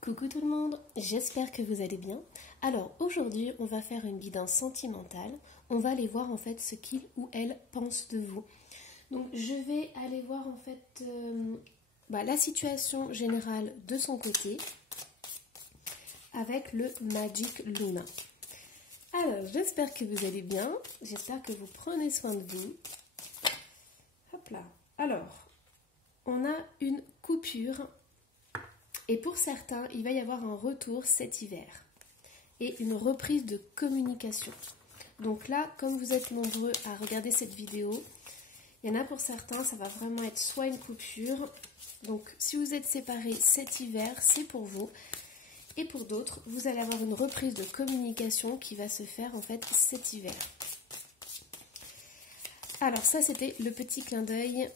Coucou tout le monde, j'espère que vous allez bien. Alors aujourd'hui on va faire une guidance sentimentale. On va aller voir en fait ce qu'il ou elle pense de vous. Donc je vais aller voir en fait la situation générale de son côté avec le Magic Luna. Alors j'espère que vous allez bien, j'espère que vous prenez soin de vous. Hop là. Alors on a une coupure. Et pour certains, il va y avoir un retour cet hiver et une reprise de communication. Donc là, comme vous êtes nombreux à regarder cette vidéo, il y en a pour certains, ça va vraiment être soit une coupure. Donc si vous êtes séparés cet hiver, c'est pour vous. Et pour d'autres, vous allez avoir une reprise de communication qui va se faire en fait cet hiver. Alors ça, c'était le petit clin d'œil.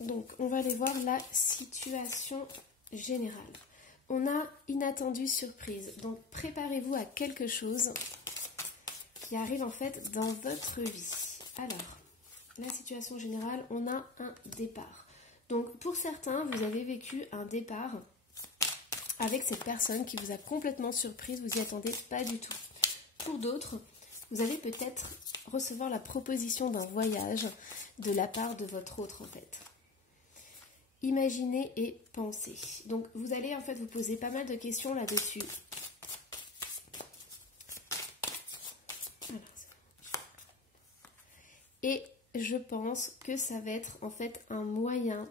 Donc, on va aller voir la situation générale. On a inattendu surprise. Donc, préparez-vous à quelque chose qui arrive en fait dans votre vie. Alors, la situation générale, on a un départ. Donc, pour certains, vous avez vécu un départ avec cette personne qui vous a complètement surprise. Vous n'y attendez pas du tout. Pour d'autres, vous allez peut-être recevoir la proposition d'un voyage de la part de votre autre en fait. Imaginez et pensez. Donc vous allez en fait vous poser pas mal de questions là-dessus. Et je pense que ça va être en fait un moyen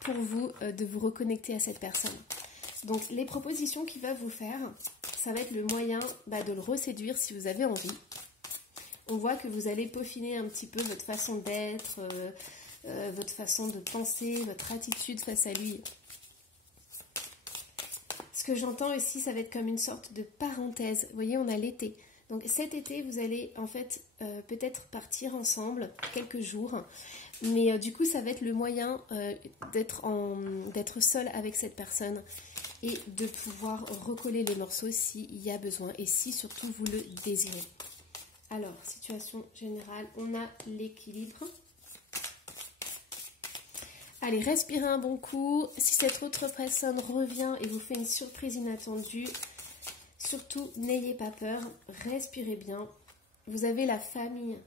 pour vous de vous reconnecter à cette personne. Donc les propositions qu'il va vous faire, ça va être le moyen de le reséduire si vous avez envie. On voit que vous allez peaufiner un petit peu votre façon d'être, votre façon de penser, votre attitude face à lui. Ce que j'entends aussi, ça va être comme une sorte de parenthèse. Vous voyez, on a l'été. Donc cet été, vous allez en fait peut-être partir ensemble quelques jours. Mais du coup, ça va être le moyen d'être seul avec cette personne et de pouvoir recoller les morceaux s'il y a besoin et si surtout vous le désirez. Alors, situation générale, on a l'équilibre. Allez, respirez un bon coup. Si cette autre personne revient et vous fait une surprise inattendue, surtout n'ayez pas peur, respirez bien. Vous avez la famille,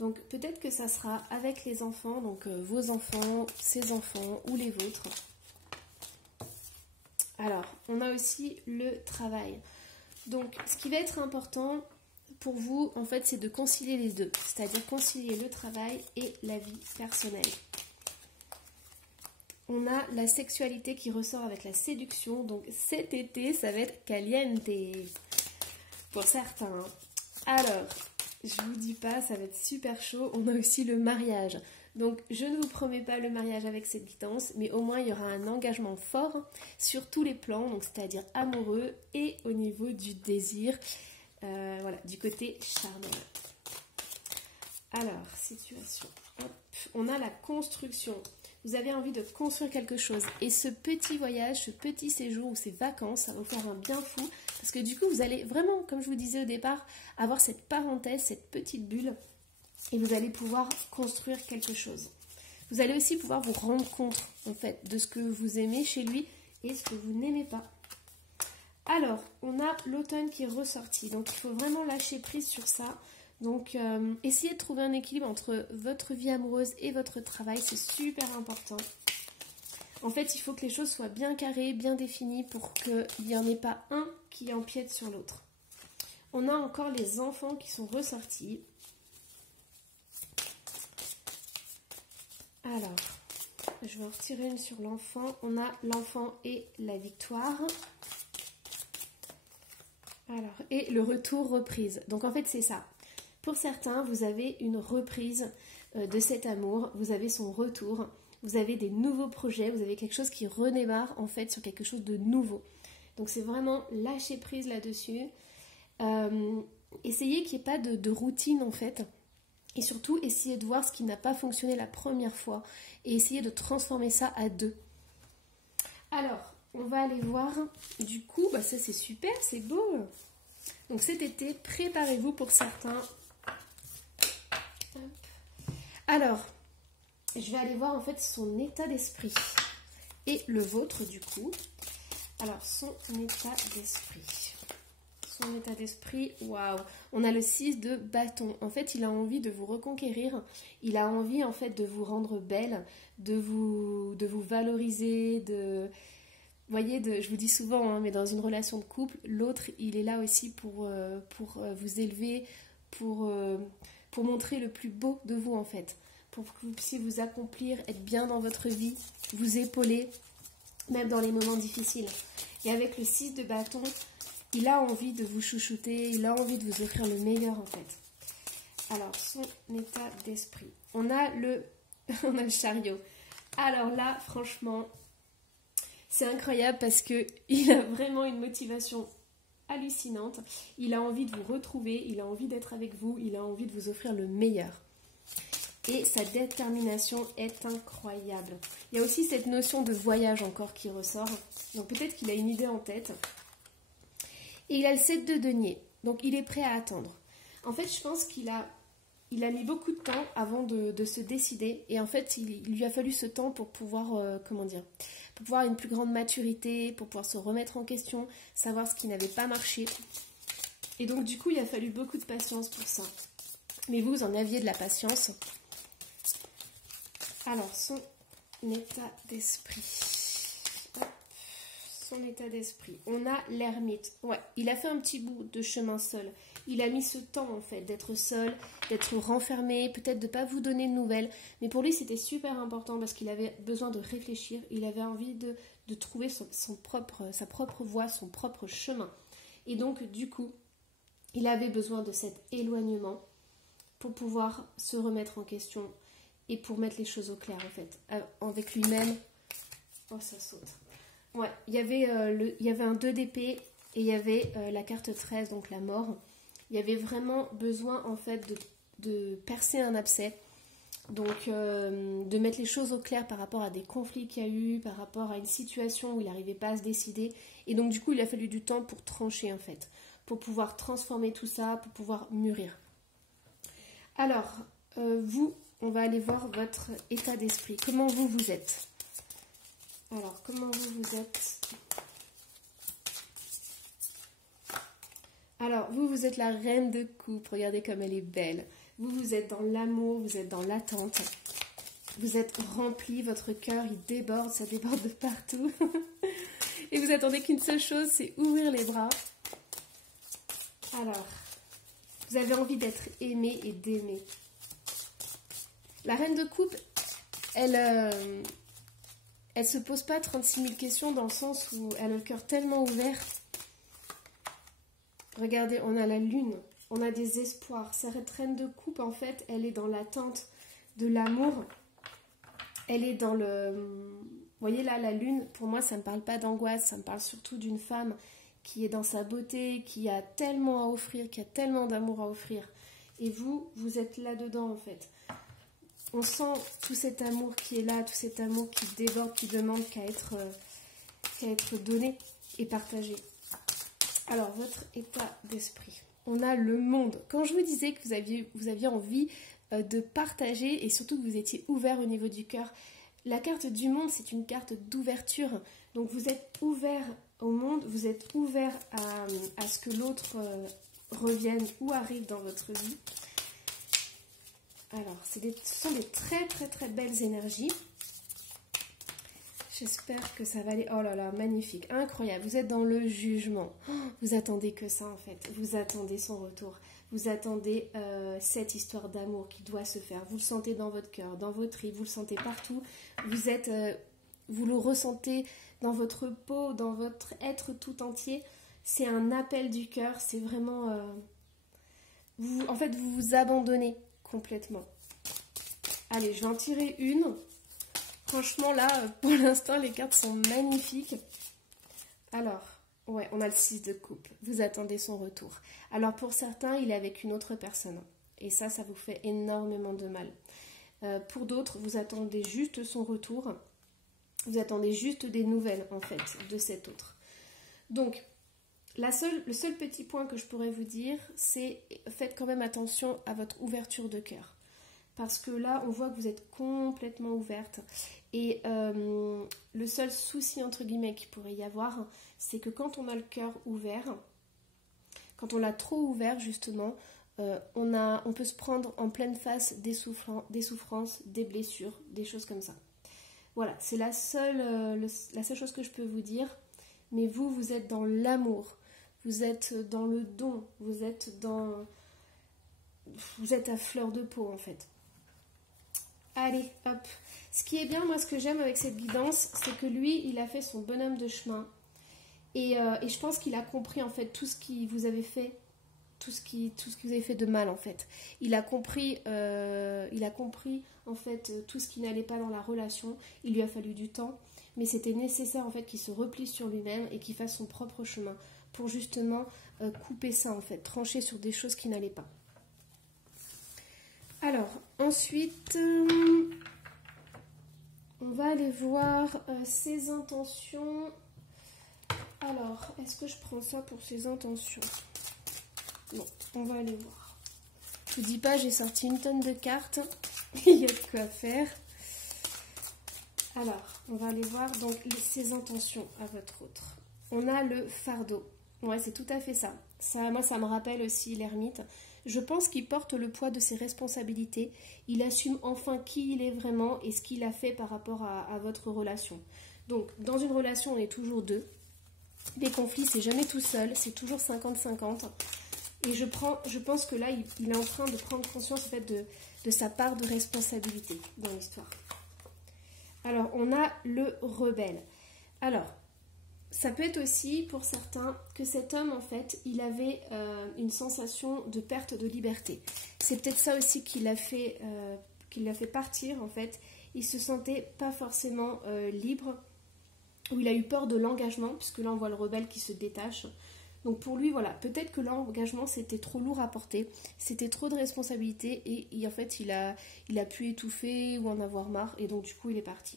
donc peut-être que ça sera avec les enfants, donc vos enfants, ses enfants ou les vôtres. Alors, on a aussi le travail. Donc, ce qui va être important pour vous, en fait, c'est de concilier les deux, c'est-à-dire concilier le travail et la vie personnelle. On a la sexualité qui ressort avec la séduction. Donc cet été, ça va être caliente pour certains. Alors, je vous dis pas, ça va être super chaud. On a aussi le mariage. Donc je ne vous promets pas le mariage avec cette guidance, mais au moins il y aura un engagement fort sur tous les plans, donc c'est-à-dire amoureux et au niveau du désir, voilà, du côté charnel. Alors, situation. Hop. On a la construction. Vous avez envie de construire quelque chose. Et ce petit voyage, ce petit séjour ou ces vacances, ça va vous faire un bien fou. Parce que du coup, vous allez vraiment, comme je vous disais au départ, avoir cette parenthèse, cette petite bulle. Et vous allez pouvoir construire quelque chose. Vous allez aussi pouvoir vous rendre compte, en fait, de ce que vous aimez chez lui et ce que vous n'aimez pas. Alors, on a l'automne qui est ressorti. Donc, il faut vraiment lâcher prise sur ça. Donc, essayez de trouver un équilibre entre votre vie amoureuse et votre travail, c'est super important. En fait, il faut que les choses soient bien carrées, bien définies pour qu'il n'y en ait pas un qui empiète sur l'autre. On a encore les enfants qui sont ressortis. Alors, je vais en retirer une sur l'enfant. On a l'enfant et la victoire. Alors, et le retour reprise. Donc, en fait, c'est ça. Pour certains, vous avez une reprise de cet amour, vous avez son retour, vous avez des nouveaux projets, vous avez quelque chose qui redémarre en fait sur quelque chose de nouveau. Donc c'est vraiment lâcher prise là-dessus. Essayez qu'il n'y ait pas de routine en fait. Et surtout, essayez de voir ce qui n'a pas fonctionné la première fois et essayez de transformer ça à deux. Alors, on va aller voir. Du coup, ça c'est super, c'est beau. Donc cet été, préparez-vous pour certains. Alors, je vais aller voir en fait son état d'esprit et le vôtre du coup. Alors, son état d'esprit. Son état d'esprit, waouh. On a le 6 de bâton. En fait, il a envie de vous reconquérir. Il a envie, en fait, de vous rendre belle, de vous valoriser, de... Vous voyez, je vous dis souvent, hein, mais dans une relation de couple, l'autre, il est là aussi pour vous élever, pour montrer le plus beau de vous, en fait. Pour que vous puissiez vous accomplir, être bien dans votre vie, vous épauler, même dans les moments difficiles. Et avec le 6 de bâton, il a envie de vous chouchouter, il a envie de vous offrir le meilleur, en fait. Alors, son état d'esprit. On a le chariot. Alors là, franchement... C'est incroyable parce qu'il a vraiment une motivation hallucinante. Il a envie de vous retrouver, il a envie d'être avec vous, il a envie de vous offrir le meilleur. Et sa détermination est incroyable. Il y a aussi cette notion de voyage encore qui ressort. Donc peut-être qu'il a une idée en tête. Et il a le 7 de denier. Donc il est prêt à attendre. En fait, je pense qu'il a mis beaucoup de temps avant de se décider. Et en fait, il lui a fallu ce temps pour pouvoir, pour pouvoir avoir une plus grande maturité, pour pouvoir se remettre en question, savoir ce qui n'avait pas marché. Et donc, du coup, il a fallu beaucoup de patience pour ça. Mais vous en aviez de la patience. Alors, son état d'esprit. Son état d'esprit. On a l'ermite. Ouais, il a fait un petit bout de chemin seul. Il a mis ce temps, en fait, d'être seul, d'être renfermé, peut-être de ne pas vous donner de nouvelles. Mais pour lui, c'était super important parce qu'il avait besoin de réfléchir. Il avait envie de trouver sa propre voie, son propre chemin. Et donc, du coup, il avait besoin de cet éloignement pour pouvoir se remettre en question et pour mettre les choses au clair, en fait. Avec lui-même. Oh, ça saute. Ouais, il y avait un 2 d'épée et il y avait la carte 13, donc la mort. Il y avait vraiment besoin, en fait, de percer un abcès. Donc, de mettre les choses au clair par rapport à des conflits qu'il y a eu, par rapport à une situation où il n'arrivait pas à se décider. Et donc, du coup, il a fallu du temps pour trancher, en fait. Pour pouvoir transformer tout ça, pour pouvoir mûrir. Alors, vous, on va aller voir votre état d'esprit. Comment vous êtes? Alors, comment vous êtes? Alors, vous êtes la reine de coupe. Regardez comme elle est belle. Vous êtes dans l'amour, vous êtes dans l'attente. Vous êtes rempli, votre cœur, il déborde, ça déborde de partout. Et vous attendez qu'une seule chose, c'est ouvrir les bras. Alors, vous avez envie d'être aimé et d'aimer. La reine de coupe, elle se pose pas 36 000 questions dans le sens où elle a le cœur tellement ouvert. Regardez, on a la lune, on a des espoirs. Cette reine de coupe, en fait, elle est dans l'attente de l'amour. Elle est dans le... Vous voyez là, la lune, pour moi, ça ne me parle pas d'angoisse. Ça me parle surtout d'une femme qui est dans sa beauté, qui a tellement à offrir, qui a tellement d'amour à offrir. Et vous êtes là-dedans, en fait. On sent tout cet amour qui est là, tout cet amour qui déborde, qui demande qu'à être donné et partagé. Alors, votre état d'esprit. On a le monde. Quand je vous disais que vous aviez envie de partager et surtout que vous étiez ouvert au niveau du cœur, la carte du monde, c'est une carte d'ouverture. Donc, vous êtes ouvert au monde, vous êtes ouvert à ce que l'autre revienne ou arrive dans votre vie. Alors, ce sont des très très très belles énergies. J'espère que ça va aller. Oh là là, magnifique, incroyable. Vous êtes dans le jugement. Vous attendez que ça, en fait. Vous attendez son retour. Vous attendez cette histoire d'amour qui doit se faire. Vous le sentez dans votre cœur, dans votre tripes, vous le sentez partout. Vous le ressentez dans votre peau, dans votre être tout entier. C'est un appel du cœur. C'est vraiment... en fait, vous vous abandonnez complètement. Allez, je vais en tirer une. Franchement, là, pour l'instant, les cartes sont magnifiques. Alors, ouais, on a le 6 de coupe. Vous attendez son retour. Alors, pour certains, il est avec une autre personne. Et ça vous fait énormément de mal. Pour d'autres, vous attendez juste son retour. Vous attendez juste des nouvelles, en fait, de cet autre. Donc, le seul petit point que je pourrais vous dire, c'est faites quand même attention à votre ouverture de cœur. parce que là, on voit que vous êtes complètement ouverte. Et le seul souci, entre guillemets, qu'il pourrait y avoir, c'est que quand on a le cœur ouvert, quand on l'a trop ouvert, justement, on peut se prendre en pleine face des souffrances, des blessures, des choses comme ça. Voilà, c'est la seule chose que je peux vous dire. Mais vous êtes dans l'amour, vous êtes dans le don, vous êtes à fleur de peau, en fait. Allez, hop. Ce qui est bien, moi, ce que j'aime avec cette guidance, c'est que lui, il a fait son bonhomme de chemin. Et je pense qu'il a compris, en fait, tout ce qui vous avez fait, tout ce qui vous avez fait de mal, en fait. Il a compris, en fait, tout ce qui n'allait pas dans la relation. Il lui a fallu du temps, mais c'était nécessaire, en fait, qu'il se replie sur lui-même et qu'il fasse son propre chemin pour, justement, couper ça, en fait, trancher sur des choses qui n'allaient pas. Alors, ensuite, on va aller voir ses intentions. Alors, est-ce que je prends ça pour ses intentions? Bon, on va aller voir. Je vous dis pas, j'ai sorti une tonne de cartes. Il y a de quoi faire. Alors, on va aller voir donc ses intentions à votre autre. On a le fardeau. Ouais, c'est tout à fait ça. Moi, ça me rappelle aussi l'ermite. Je pense qu'il porte le poids de ses responsabilités. Il assume enfin qui il est vraiment et ce qu'il a fait par rapport à votre relation. Donc, dans une relation, on est toujours deux. Les conflits, c'est jamais tout seul. C'est toujours 50-50. Et je pense que là, il est en train de prendre conscience en fait, de sa part de responsabilité dans l'histoire. Alors, on a le rebelle. Alors, ça peut être aussi pour certains que cet homme, en fait, il avait une sensation de perte de liberté. C'est peut-être ça aussi qui l'a fait partir, en fait. Il se sentait pas forcément libre, ou il a eu peur de l'engagement, puisque là, on voit le rebelle qui se détache. Donc pour lui, voilà, peut-être que l'engagement, c'était trop lourd à porter, c'était trop de responsabilités, et en fait, il a pu étouffer ou en avoir marre, et donc du coup, il est parti.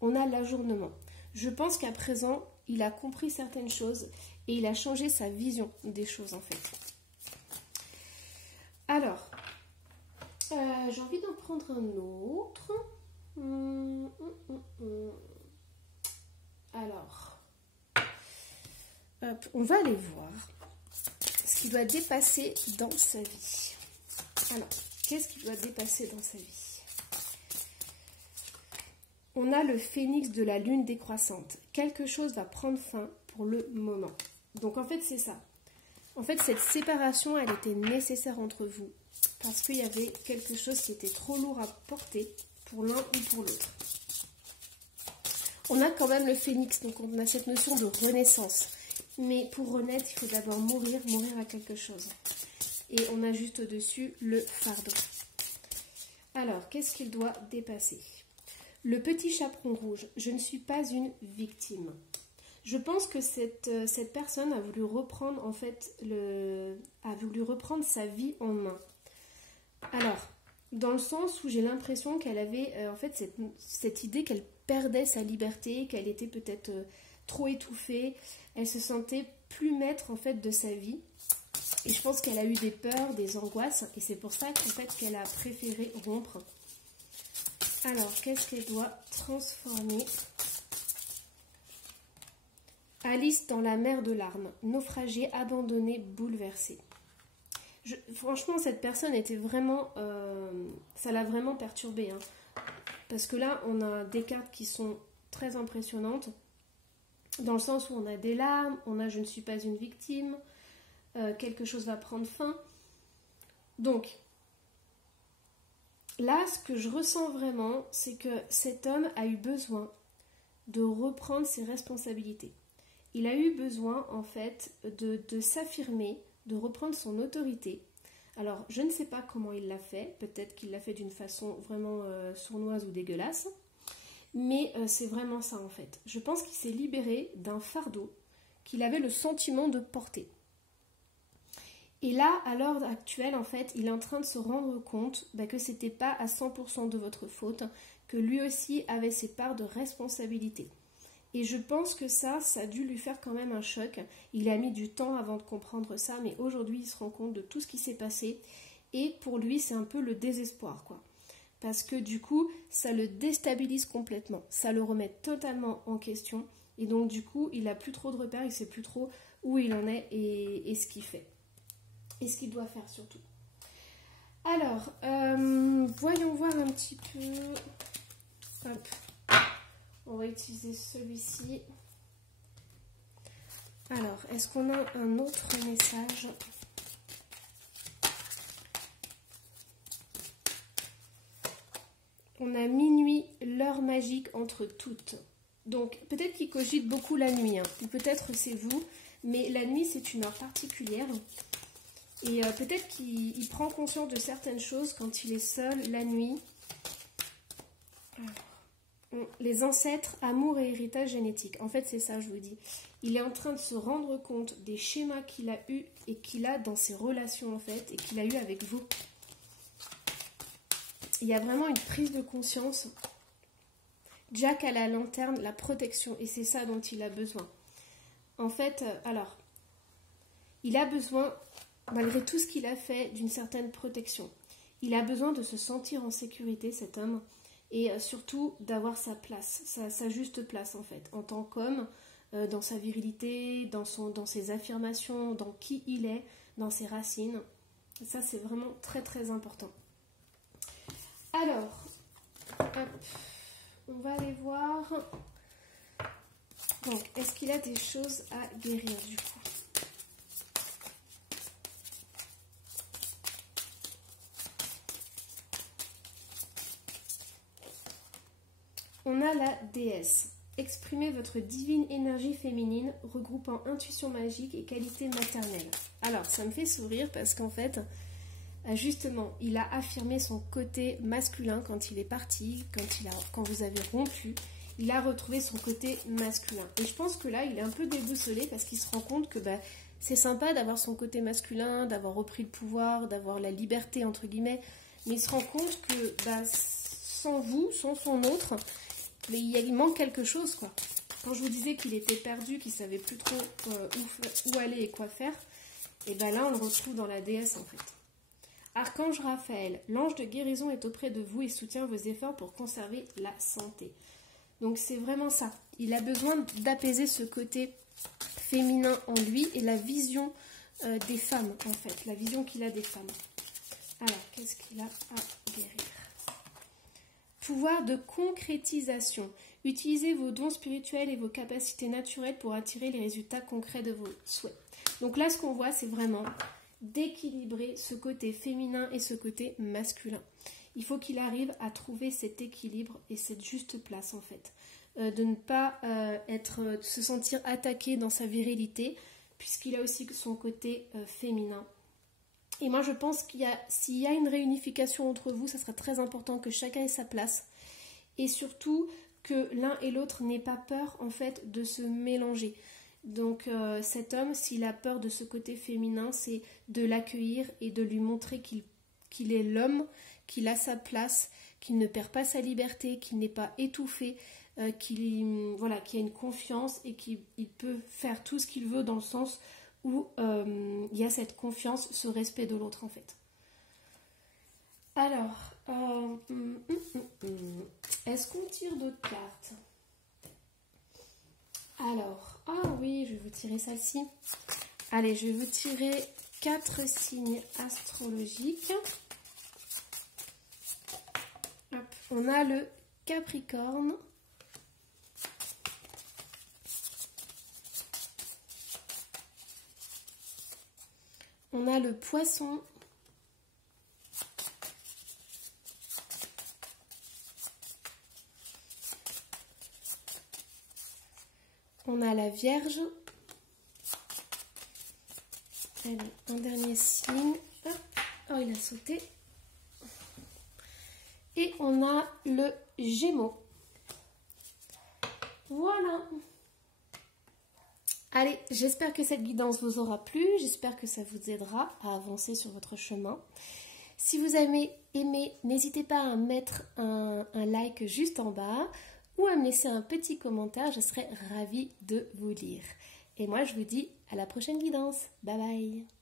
On a l'ajournement. Je pense qu'à présent, il a compris certaines choses et il a changé sa vision des choses en fait. Alors, j'ai envie d'en prendre un autre. Alors, hop, on va aller voir ce qui doit dépasser dans sa vie. Alors, qu'est-ce qui doit dépasser dans sa vie ? On a le phénix de la lune décroissante. Quelque chose va prendre fin pour le moment. Donc en fait c'est ça. En fait cette séparation elle était nécessaire entre vous. Parce qu'il y avait quelque chose qui était trop lourd à porter pour l'un ou pour l'autre. On a quand même le phénix. Donc on a cette notion de renaissance. Mais pour renaître il faut d'abord mourir à quelque chose. Et on a juste au-dessus le fardeau. Alors qu'est-ce qu'il doit dépasser ? Le petit chaperon rouge, je ne suis pas une victime. Je pense que cette personne a voulu reprendre en fait sa vie en main. Alors, dans le sens où j'ai l'impression qu'elle avait en fait cette idée qu'elle perdait sa liberté, qu'elle était peut-être trop étouffée, elle se sentait plus maître en fait de sa vie. Et je pense qu'elle a eu des peurs, des angoisses, et c'est pour ça qu'en fait qu'elle a préféré rompre. Alors, qu'est-ce qu'elle doit transformer? Alice dans la mer de larmes, naufragée, abandonnée, bouleversée. Franchement, cette personne était vraiment... ça l'a vraiment perturbée. Hein. Parce que là, on a des cartes qui sont très impressionnantes. Dans le sens où on a des larmes, on a je ne suis pas une victime, quelque chose va prendre fin. Donc... là, ce que je ressens vraiment, c'est que cet homme a eu besoin de reprendre ses responsabilités. Il a eu besoin, en fait, de s'affirmer, de reprendre son autorité. Alors, je ne sais pas comment il l'a fait. Peut-être qu'il l'a fait d'une façon vraiment sournoise ou dégueulasse. Mais c'est vraiment ça, en fait. Je pense qu'il s'est libéré d'un fardeau qu'il avait le sentiment de porter. Et là, à l'heure actuelle, en fait, il est en train de se rendre compte que ce n'était pas à 100% de votre faute, que lui aussi avait ses parts de responsabilité. Et je pense que ça a dû lui faire quand même un choc. Il a mis du temps avant de comprendre ça, mais aujourd'hui, il se rend compte de tout ce qui s'est passé. Et pour lui, c'est un peu le désespoir, quoi. parce que du coup, ça le déstabilise complètement. Ça le remet totalement en question. Et donc du coup, il n'a plus trop de repères, il ne sait plus trop où il en est et ce qu'il fait. Et ce qu'il doit faire surtout. Alors, voyons voir un petit peu. Hop. On va utiliser celui-ci. Alors, est-ce qu'on a un autre message ? On a minuit, l'heure magique entre toutes. Donc, peut-être qu'il cogite beaucoup la nuit, hein, ou peut-être c'est vous, mais la nuit, c'est une heure particulière. Et peut-être qu'il prend conscience de certaines choses quand il est seul la nuit. Alors, les ancêtres, amour et héritage génétique. En fait, c'est ça, je vous dis. Il est en train de se rendre compte des schémas qu'il a eus et qu'il a dans ses relations, en fait, et qu'il a eu avec vous. Il y a vraiment une prise de conscience. Jack a la lanterne, la protection, et c'est ça dont il a besoin. En fait, alors, il a besoin, malgré tout ce qu'il a fait, d'une certaine protection. Il a besoin de se sentir en sécurité, cet homme, et surtout d'avoir sa place, sa juste place, en fait, en tant qu'homme, dans sa virilité, dans ses affirmations, dans qui il est, dans ses racines. Ça, c'est vraiment très, très important. Alors, hop, on va aller voir. Donc, est-ce qu'il a des choses à guérir du coup? On a la déesse. Exprimez votre divine énergie féminine regroupant intuition magique et qualité maternelle. Alors, ça me fait sourire parce qu'en fait, justement, il a affirmé son côté masculin quand il est parti, quand vous avez rompu. Il a retrouvé son côté masculin. Et je pense que là, il est un peu déboussolé parce qu'il se rend compte que c'est sympa d'avoir son côté masculin, d'avoir repris le pouvoir, d'avoir la liberté, entre guillemets. Mais il se rend compte que sans vous, sans son autre, il manque quelque chose, quoi. Quand je vous disais qu'il était perdu, qu'il ne savait plus trop où aller et quoi faire, et bien là, on le retrouve dans la déesse, en fait. Archange Raphaël, l'ange de guérison est auprès de vous et soutient vos efforts pour conserver la santé. Donc c'est vraiment ça. Il a besoin d'apaiser ce côté féminin en lui et la vision des femmes, en fait. La vision qu'il a des femmes. Alors, qu'est-ce qu'il a à guérir? Pouvoir de concrétisation. Utilisez vos dons spirituels et vos capacités naturelles pour attirer les résultats concrets de vos souhaits. Donc là, ce qu'on voit, c'est vraiment d'équilibrer ce côté féminin et ce côté masculin. Il faut qu'il arrive à trouver cet équilibre et cette juste place, en fait. De ne pas se sentir attaqué dans sa virilité, puisqu'il a aussi son côté féminin. Et moi, je pense s'il y a une réunification entre vous, ça sera très important que chacun ait sa place. Et surtout, que l'un et l'autre n'aient pas peur, en fait, de se mélanger. Donc, cet homme, s'il a peur de ce côté féminin, c'est de l'accueillir et de lui montrer qu'il est l'homme, qu'il a sa place, qu'il ne perd pas sa liberté, qu'il n'est pas étouffé, qu'il a une confiance et qu'il peut faire tout ce qu'il veut dans le sens où il y a cette confiance, ce respect de l'autre, en fait. Alors, est-ce qu'on tire d'autres cartes? Alors, oui, je vais vous tirer celle-ci. Allez, je vais vous tirer 4 signes astrologiques. Hop, on a le Capricorne. On a le Poisson. On a la Vierge. Allez, un dernier signe. Hop. Oh, il a sauté. Et on a le Gémeaux. Voilà. Allez, j'espère que cette guidance vous aura plu. J'espère que ça vous aidera à avancer sur votre chemin. Si vous avez aimé, n'hésitez pas à mettre un like juste en bas ou à me laisser un petit commentaire. Je serai ravie de vous lire. Et moi, je vous dis à la prochaine guidance. Bye bye.